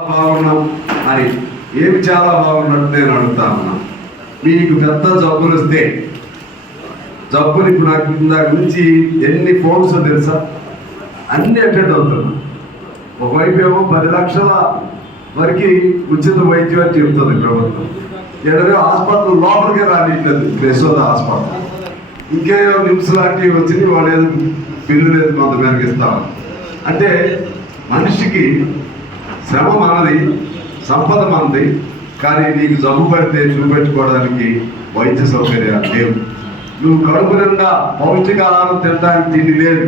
బాగున్నాం అని ఏమి చాలా బాగున్నట్టు నేను అడుగుతా ఉన్నా. మీకు పెద్ద జబ్బులు వస్తే జబ్బులు ఇప్పుడు నాకు ఇందాక నుంచి ఎన్ని ఫోన్స్ తెలుసా, అన్ని అటెండ్ అవుతున్నా. ఒకవైపు ఏమో 10 లక్షల వరకు ఉచిత వైద్యం అని చెప్తుంది ప్రభుత్వం. ఏదో హాస్పిటల్ లోపలికే రానిట్లేదు, యశోద హాస్పిటల్. ఇంకేదో నిమ్స్ లాంటివి వచ్చి వాళ్ళు ఏదో బిల్లు లేదు కొంత మేరకు ఇస్తాం. అంటే మనిషికి శ్రమ మనది, సంపద మనది, కానీ నీకు జబ్బు పడితే చూపెట్టుకోవడానికి వైద్య సౌకర్యాలు లేవు. నువ్వు కడుపు నిండా పౌష్టికాహారం తినడానికి తిండి లేదు.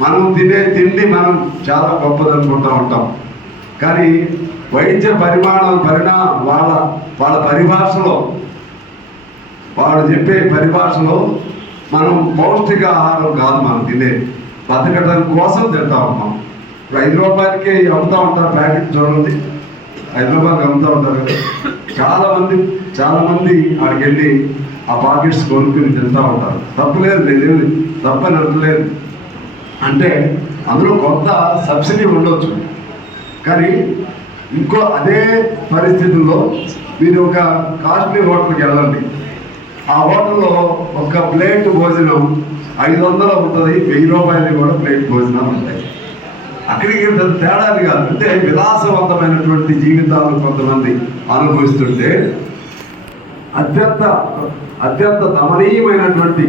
మనం తినే తిండి మనం చాలా గొప్పదనుకుంటూ ఉంటాం, కానీ వైద్య వాళ్ళ పరిభాషలో, వాడు చెప్పే పరిభాషలో మనం పౌష్టికాహారం కాదు మనం తినేది, బతకడం కోసం తింటా ఉన్నాం. ఇప్పుడు 5 రూపాయలకి అమ్ముతూ ఉంటారు ప్యాకెట్, చూడండి 5 రూపాయలకి అమ్ముతూ ఉంటారు. చాలా మంది అక్కడికి వెళ్ళి ఆ పాకెట్స్ కొనుక్కుని తింటూ ఉంటారు. తప్పులేదు, నేను తప్పని అనట్లేదు. అంటే అందులో కొంత సబ్సిడీ ఉండొచ్చు, కానీ ఇంకో అదే పరిస్థితుల్లో మీరు ఒక కాస్ట్లీ హోటల్కి వెళ్ళండి. ఆ హోటల్లో ఒక ప్లేట్ భోజనం 500 ఉంటుంది, 1000 రూపాయలు కూడా ప్లేట్ భోజనాలు ఉంటాయి. అక్కడికి తేడాది కాదు. అంటే విలాసవంతమైనటువంటి జీవితాలు కొంతమంది అనుభవిస్తుంటే అత్యంత దమనీయమైనటువంటి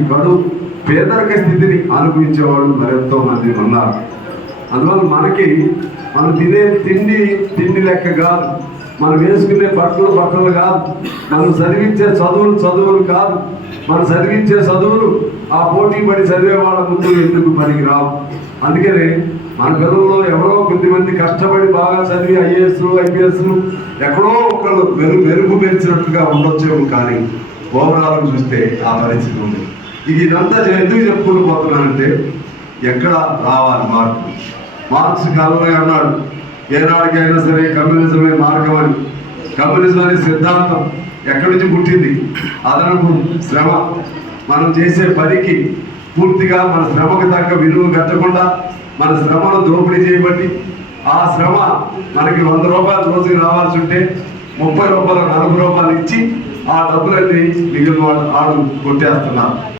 పేదరిక స్థితిని అనుభవించేవాళ్ళు మరెంతో మంది ఉన్నారు. అందువల్ల మనం తినే తిండి లెక్క కాదు, మనం వేసుకునే బట్టలు కాదు, మనం చదివించే చదువులు కాదు. మనం చదివించే చదువులు ఆ పోటీ పడి చదివే వాళ్ళ ముందు ఎందుకు పనికి రావు. అందుకనే మన పిల్లల్లో ఎవరో కొద్దిమంది కష్టపడి బాగా చదివి ఐఏఎస్లు ఐపీఎస్లు ఎక్కడో ఒకళ్ళు మెరుగు పెంచినట్టుగా ఉండొచ్చేమో, కానీ ఓవరాల్ చూస్తే ఆ పరిస్థితి ఉంది. ఇదంతా ఎందుకు చెప్పుకుంటూ పోతున్నానంటే, ఎక్కడ రావాలి మార్క్స్ కాలంలో అన్నాడు, ఏనాడికైనా సరే కమ్యూనిజమే మార్గం అని. కమ్యూనిజం అనే సిద్ధాంతం ఎక్కడి నుంచి పుట్టింది? అదనపు శ్రమ, మనం చేసే పనికి పూర్తిగా మన శ్రమకు తగ్గ విలువ కట్టకుండా మన శ్రమను దోపిడీ చేయబట్టి, ఆ శ్రమ మనకి 100 రూపాయలు రోజుకి రావాల్సి ఉంటే 30 రూపాయలు 40 రూపాయలు ఇచ్చి ఆ డబ్బులన్నీ మిగిలిన వాళ్ళు కొట్టేస్తున్నారు.